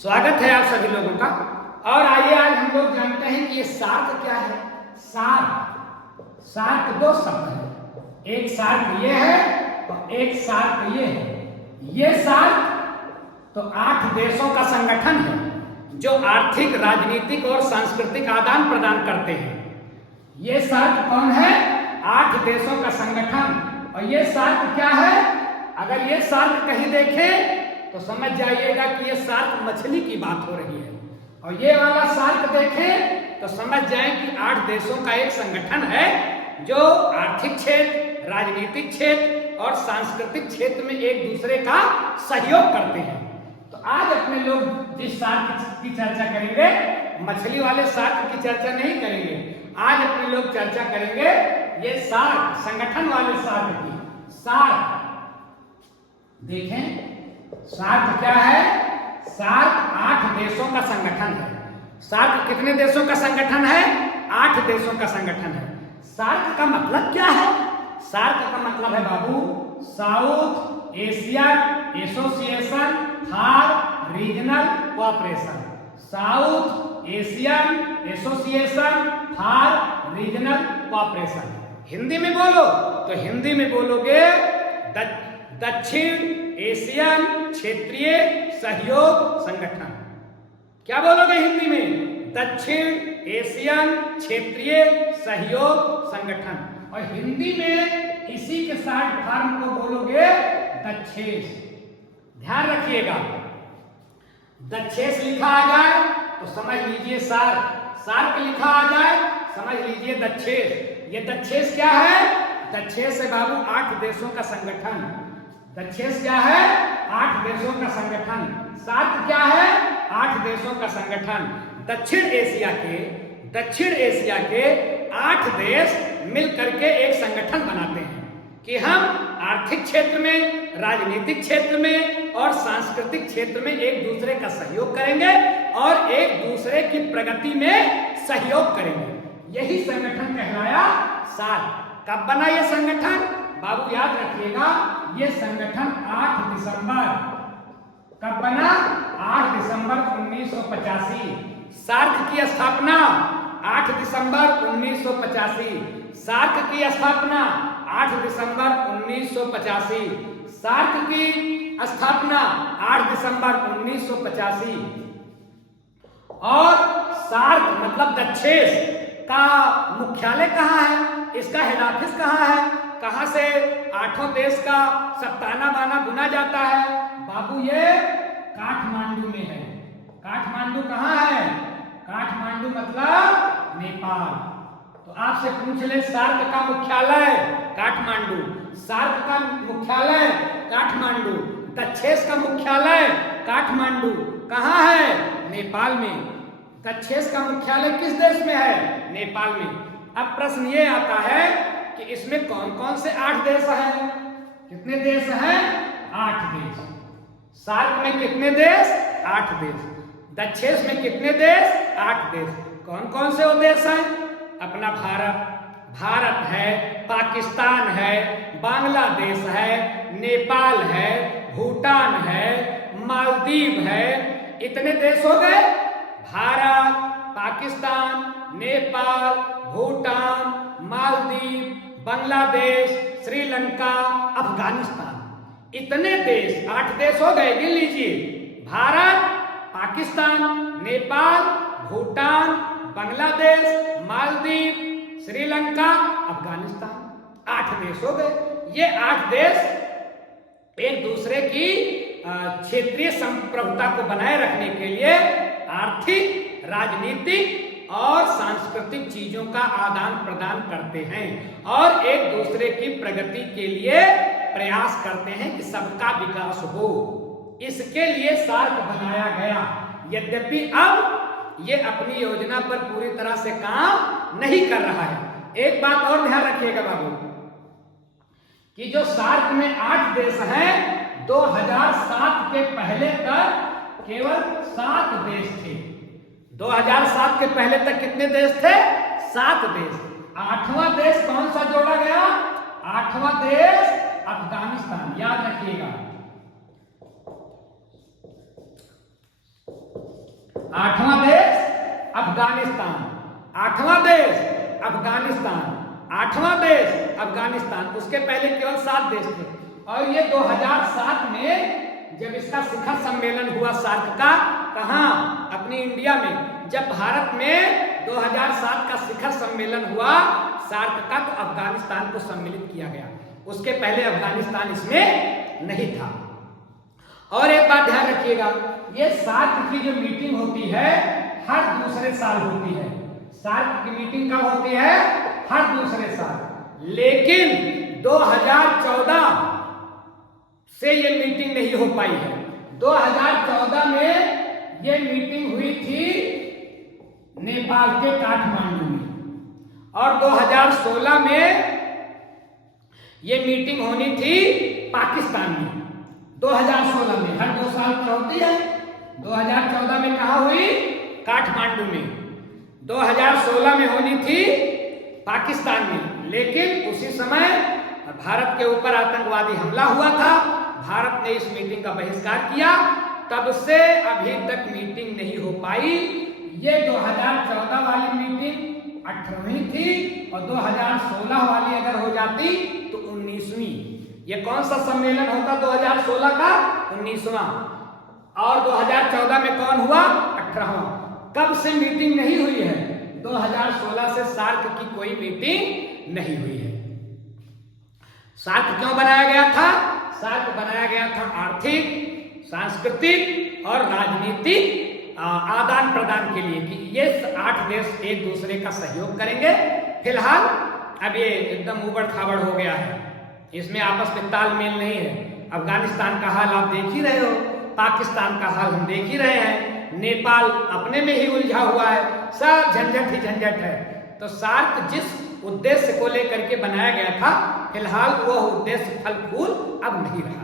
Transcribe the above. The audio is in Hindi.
स्वागत है आप सभी लोगों का। और आइए आज हम लोग जानते हैं कि ये सार्क क्या है। सार्क दो शब्द है, एक सार्क ये है और एक सार्क ये है। ये सार्क तो 8 देशों का संगठन है जो आर्थिक, राजनीतिक और सांस्कृतिक आदान प्रदान करते हैं। ये सार्क कौन है? 8 देशों का संगठन। और ये सार्क क्या है? अगर ये सार्क कहीं देखें तो समझ जाइएगा कि ये सार्क मछली की बात हो रही है, और ये वाला सार्क देखें तो समझ जाएं कि 8 देशों का एक संगठन है जो आर्थिक क्षेत्र, राजनीतिक क्षेत्र और सांस्कृतिक क्षेत्र में एक दूसरे का सहयोग करते हैं। तो आज अपने लोग जिस सार्क की चर्चा करेंगे, मछली वाले सार्क की चर्चा नहीं करेंगे। आज अपने लोग चर्चा करेंगे ये सार्क, संगठन वाले सार्क की। सार्क देखें, सार्क क्या है? सार्क 8 देशों का संगठन है। सार्क कितने देशों का संगठन है? 8 देशों का संगठन है। सार्क का मतलब क्या है? सार्क का मतलब है बाबू, South Asian Association for Regional Cooperation. South Asian Association for Regional Cooperation. Hindi में बोलो तो हिंदी में बोलोगे दक्षिण एशियन क्षेत्रीय सहयोग संगठन। क्या बोलोगे हिंदी में? दक्षिण एशियन क्षेत्रीय सहयोग संगठन। और हिंदी में इसी के साथ फॉर्म को बोलोगे दक्षेस। ध्यान रखिएगा, दक्षेस लिखा आ जाए तो समझ लीजिए सार्क, सार्क लिखा आ जाए समझ लीजिए दक्षेस। ये दक्षेस क्या है? दक्षेस है बाबू 8 देशों का संगठन। दक्षेस क्या है? 8 देशों का संगठन। सार्क क्या है? 8 देशों का संगठन। दक्षिण एशिया के 8 देश मिलकर के एक संगठन बनाते हैं कि हम आर्थिक क्षेत्र में, राजनीतिक क्षेत्र में और सांस्कृतिक क्षेत्र में एक दूसरे का सहयोग करेंगे और एक दूसरे की प्रगति में सहयोग करेंगे। यही संगठन कहलाया सार्क। कब बना यह संगठन? बाबू याद रखिएगा, यह संगठन 8 दिसंबर, कब बना? 8 दिसंबर 1985। सार्क की स्थापना 8 दिसंबर 1985। सार्क की स्थापना 8 दिसंबर 1985। सार्क की स्थापना 8 दिसंबर 1985। और सार्क मतलब दक्षेस का मुख्यालय कहाँ है? इसका हेड ऑफिस कहाँ है? कहां से 8 देश का सप्ताना बाना बुना जाता है? बाबू ये काठमांडू में है। काठमांडू कहां है? काठमांडू मतलब नेपाल। तो आपसे पूछ ले, सार्क का मुख्यालय काठमांडू, सार्क का मुख्यालय काठमांडू, दक्षेस का मुख्यालय काठमांडू। कहां है? नेपाल में। दक्षेस का मुख्यालय किस देश में है? नेपाल में। अब प्रश्न ये आता है कि इसमें कौन कौन से 8 देश हैं? कितने देश हैं? 8 देश। सार्क में कितने देश? 8 देश। दक्षेस में कितने देश? 8 देश। कौन कौन से वो देश हैं? अपना भारत है, पाकिस्तान है, बांग्लादेश है, नेपाल है, भूटान है, मालदीव है। इतने देश हो गए। भारत, पाकिस्तान, नेपाल, भूटान, मालदीव, बांग्लादेश, श्रीलंका, अफगानिस्तान। इतने देश 8 देश हो गए। गिन लीजिए, भारत, पाकिस्तान, नेपाल, भूटान, बांग्लादेश, मालदीव, श्रीलंका, अफगानिस्तान। 8 देश हो गए। ये 8 देश एक दूसरे की क्षेत्रीय संप्रभुता को बनाए रखने के लिए आर्थिक, राजनीतिक और सांस्कृतिक चीजों का आदान प्रदान करते हैं और एक दूसरे की प्रगति के लिए प्रयास करते हैं कि सबका विकास हो। इसके लिए सार्क बनाया गया। यद्यपि अब ये अपनी योजना पर पूरी तरह से काम नहीं कर रहा है। एक बात और ध्यान रखिएगा बाबू, कि जो सार्क में 8 देश हैं, 2007 के पहले तक केवल 7 देश थे। 2007 के पहले तक कितने देश थे? 7 देश। 8वां देश कौन सा जोड़ा गया? 8वां देश अफगानिस्तान। याद रखिएगा, 8वां देश अफगानिस्तान, 8वां देश अफगानिस्तान, 8वां देश अफगानिस्तान। उसके पहले केवल 7 देश थे। और ये 2007 में जब इसका शिखर सम्मेलन हुआ सार्क का, कहां? अपनी इंडिया में। जब भारत में 2007 का शिखर सम्मेलन हुआ सार्क का, तो अफगानिस्तान को सम्मिलित किया गया। उसके पहले अफगानिस्तान इसमें नहीं था। और एक बात ध्यान रखिएगा, ये सार्क की जो मीटिंग होती है हर दूसरे साल होती है। सार्क की मीटिंग कब होती है? हर दूसरे साल। लेकिन 2014 से ये मीटिंग नहीं हो पाई है। 2014 में ये मीटिंग हुई थी नेपाल के काठमांडू में, और 2016 में ये मीटिंग होनी थी पाकिस्तान में। 2016 में, हर 2 साल पर होती है। 2014 में कहाँ हुई? काठमांडू में। 2016 में होनी थी पाकिस्तान में। लेकिन उसी समय भारत के ऊपर आतंकवादी हमला हुआ था, भारत ने इस मीटिंग का बहिष्कार किया। तब से अभी तक मीटिंग नहीं हो पाई। ये 2014 वाली मीटिंग 18वीं थी, और 2016 वाली अगर हो जाती तो 19वीं। ये कौन सा सम्मेलन होता 2016 का? 19वां। और 2014 में कौन हुआ? 18वां। कब से मीटिंग नहीं हुई है? 2016 से सार्क की कोई मीटिंग नहीं हुई है। सार्क क्यों बनाया गया था? सार्क बनाया गया था आर्थिक, सांस्कृतिक और राजनीतिक आदान प्रदान के लिए, कि ये 8 देश एक दूसरे का सहयोग करेंगे। फिलहाल अब ये एकदम उबड़ खाबड़ हो गया है, इसमें आपस में तालमेल नहीं है। अफगानिस्तान का हाल आप देख ही रहे हो, पाकिस्तान का हाल हम देख ही रहे हैं, नेपाल अपने में ही उलझा हुआ है, सब झंझट ही झंझट है। तो सार्क जिस उद्देश्य को लेकर के बनाया गया था, फिलहाल वह उद्देश्य फल फूल अब नहीं रहा।